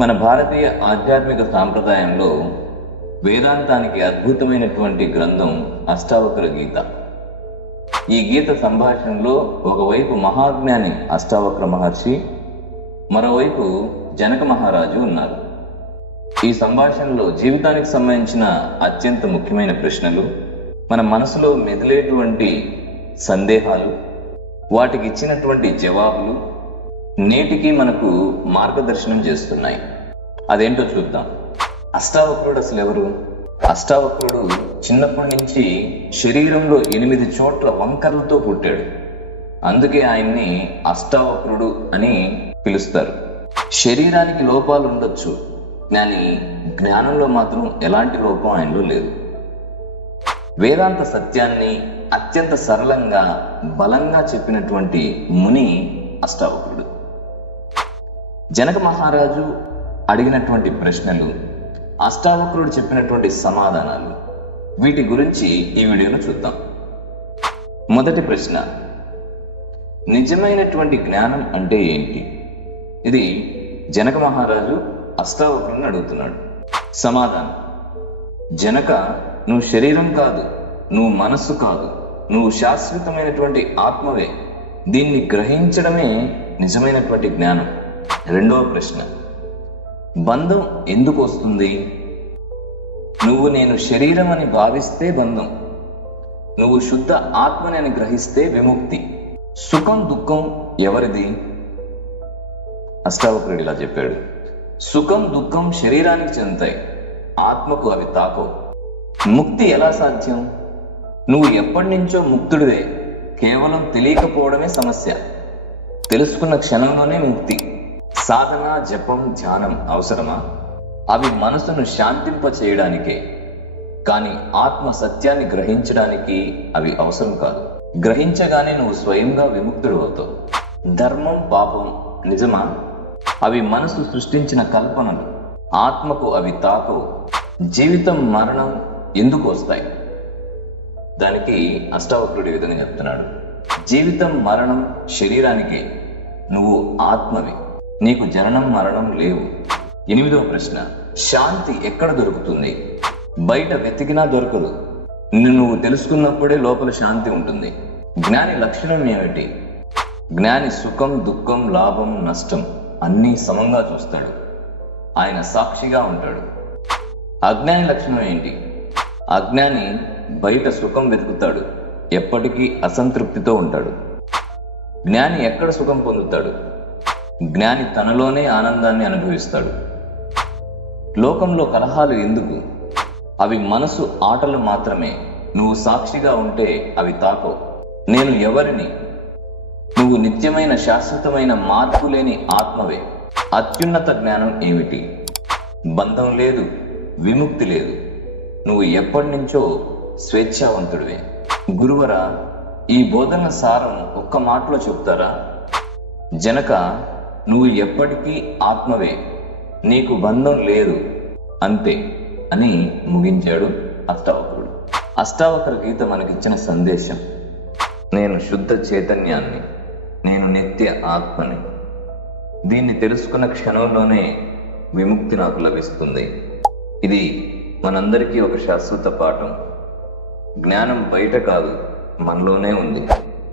మన భారతీయ ఆధ్యాత్మిక సాంప్రదాయంలో వేదాంతానికి అద్భుతమైనటువంటి గ్రంథం అష్టావక్ర గీత. ఈ గీత సంభాషణలో ఒకవైపు మహాజ్ఞాని అష్టావక్ర మహర్షి, మరోవైపు జనక మహారాజు ఉన్నారు. ఈ సంభాషణలో జీవితానికి సంబంధించిన అత్యంత ముఖ్యమైన ప్రశ్నలు, మన మనసులో మెదిలేటువంటి సందేహాలు, వాటికి ఇచ్చినటువంటి జవాబులు నేటికి మనకు మార్గదర్శనం చేస్తున్నాయి. అదేంటో చూద్దాం. అష్టావక్రుడు అసలు ఎవరు? అష్టావక్రుడు చిన్నప్పటి నుంచి శరీరంలో 8 చోట్ల వంకర్లతో పుట్టాడు. అందుకే ఆయన్ని అష్టావక్రుడు అని పిలుస్తారు. శరీరానికి లోపాలు ఉండొచ్చు, కానీ జ్ఞానంలో మాత్రం ఎలాంటి లోపం ఆయనలో లేదు. వేదాంత సత్యాన్ని అత్యంత సరళంగా బలంగా చెప్పినటువంటి ముని అష్టావక్రుడు. జనక మహారాజు అడిగినటువంటి ప్రశ్నలు, అష్టావక్రుడు చెప్పినటువంటి సమాధానాలు, వీటి గురించి ఈ వీడియోను చూద్దాం. మొదటి ప్రశ్న, నిజమైనటువంటి జ్ఞానం అంటే ఏంటి? ఇది జనక మహారాజు అష్టావక్రుడిని అడుగుతున్నాడు. సమాధానం, జనక, నువ్వు శరీరం కాదు, నువ్వు మనస్సు కాదు, నువ్వు శాశ్వతమైనటువంటి ఆత్మవే. దీన్ని గ్రహించడమే నిజమైనటువంటి జ్ఞానం. రెండవ ప్రశ్న, బంధం ఎందుకు వస్తుంది? నువ్వు నేను శరీరం అని భావిస్తే బంధం, నువ్వు శుద్ధ ఆత్మని అని గ్రహిస్తే విముక్తి. సుఖం దుఃఖం ఎవరిది? అష్టావక్రుడు ఇలా చెప్పాడు, సుఖం దుఃఖం శరీరానికి చెందుతాయి, ఆత్మకు అవి తాకవు. ముక్తి ఎలా సాధ్యం? నువ్వు ఎప్పటి నుంచో ముక్తుడివే, కేవలం తెలియకపోవడమే సమస్య. తెలుసుకున్న క్షణంలోనే ముక్తి. సాధన, జపం, ధ్యానం అవసరమా? అవి మనసును శాంతింప చేయడానికే, కానీ ఆత్మ సత్యాన్ని గ్రహించడానికి అవి అవసరం కాదు. గ్రహించగానే నువ్వు స్వయంగా విముక్తుడు అవుతావు. ధర్మం, పాపం నిజమా? అవి మనసు సృష్టించిన కల్పనలు, ఆత్మకు అవి తాకవు. జీవితం, మరణం ఎందుకు వస్తాయి? దానికి అష్టావక్రుడు ఈ విధంగా చెప్తున్నాడు, జీవితం మరణం శరీరానికే, నువ్వు ఆత్మవి, నీకు జననం మరణం లేవు. 8వ ప్రశ్న, శాంతి ఎక్కడ దొరుకుతుంది? బయట వెతికినా దొరకదు, నువ్వు తెలుసుకున్నప్పుడే లోపల శాంతి ఉంటుంది. జ్ఞాని లక్షణం ఏమిటి? జ్ఞాని సుఖం, దుఃఖం, లాభం, నష్టం అన్నీ సమంగా చూస్తాడు. ఆయన సాక్షిగా ఉంటాడు. అజ్ఞాని లక్షణం ఏంటి? అజ్ఞాని బయట సుఖం వెతుకుతాడు, ఎప్పటికీ అసంతృప్తితో ఉంటాడు. జ్ఞాని ఎక్కడ సుఖం పొందుతాడు? జ్ఞాని తనలోనే ఆనందాన్ని అనుభవిస్తాడు. లోకంలో కలహాలు ఎందుకు? అవి మనసు ఆటలు మాత్రమే. నువ్వు సాక్షిగా ఉంటే అవి తాకవు. నేను ఎవరిని? నువ్వు నిత్యమైన శాశ్వతమైన మార్పు లేని ఆత్మవే. అత్యున్నత జ్ఞానం ఏమిటి? బంధం లేదు, విముక్తి లేదు, నువ్వు ఎప్పటి నుంచో స్వేచ్ఛావంతుడివే. గురువరా, ఈ బోధన సారం ఒక్క మాటలో చెప్తారా? జనక, నువ్వు ఎప్పటికీ ఆత్మవే, నీకు బంధం లేదు, అంతే అని ముగించాడు అష్టావక్రుడు. అష్టావక్ర గీత మనకిచ్చిన సందేశం, నేను శుద్ధ చైతన్యాన్ని, నేను నిత్య ఆత్మని. దీన్ని తెలుసుకున్న క్షణంలోనే విముక్తి నాకు లభిస్తుంది. ఇది మనందరికీ ఒక శాశ్వత పాఠం. జ్ఞానం బయట కాదు, మనలోనే ఉంది.